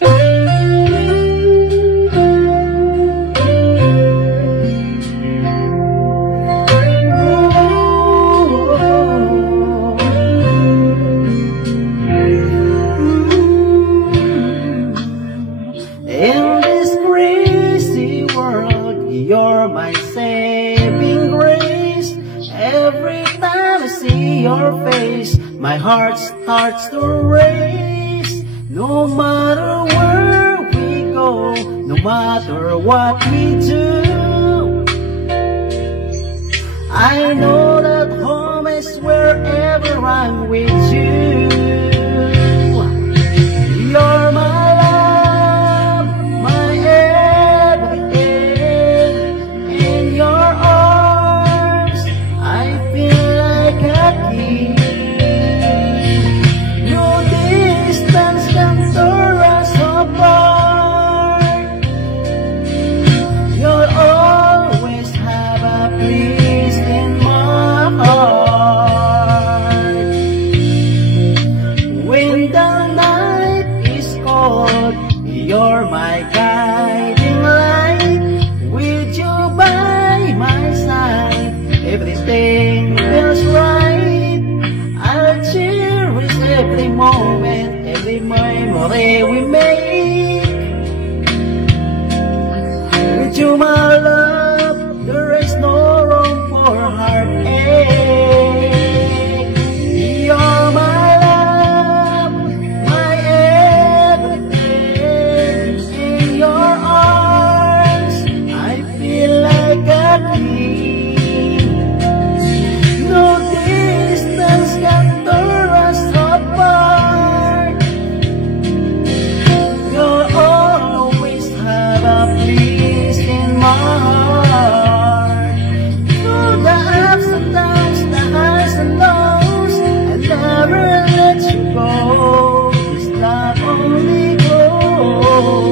In this crazy world, you're my saving grace. Every time I see your face, my heart starts to race. No matter where we go, no matter what we do, I know that home is wherever I'm with you. You're my love, my everything. In your arms, I feel like a king. No distance can tear us apart. You'll always have a place in my heart. When the night is cold, you're my guiding light. With you by my side, everything feels right. I'll cherish every moment, every memory we make. With you, my love, there is no room for heartache. You're my love, my everything. In your arms, I feel like a king. No distance can tear us apart. You'll always have a place in my heart. Through the ups and downs, the highs and lows, I'll never let you go. This love only grows.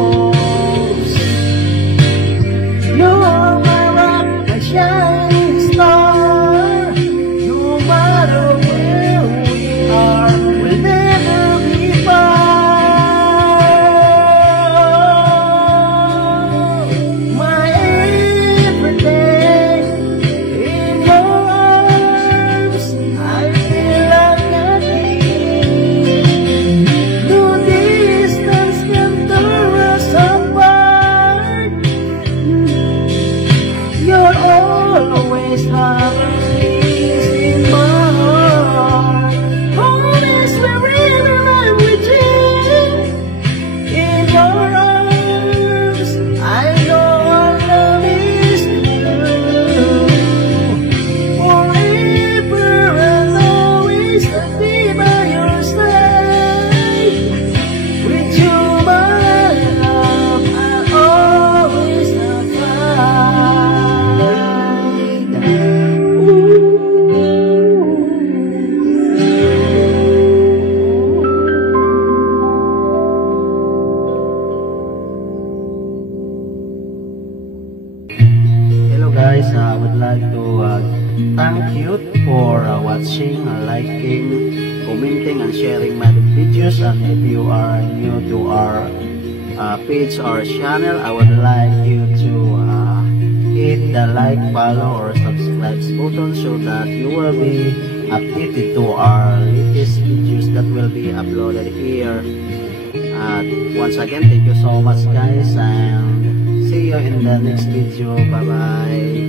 You're my rock, my shining star. No matter where we are, we'll never be apart. My everything. In your arms, I feel like a king. No distance can tear us apart. You'll always have a place in my heart. Home is wherever I'm with you. In your arms, I know our love is true. Forever I'll always be by your side. With you, my love, I'll always abide. Hello guys, I would like to thank you for watching, liking, commenting and sharing my videos. And if you are new to our page or channel, I would like you to hit the like, follow or subscribe button so that you will be updated to our latest videos that will be uploaded here. Once again, thank you so much guys, and see you in the next video. Bye bye.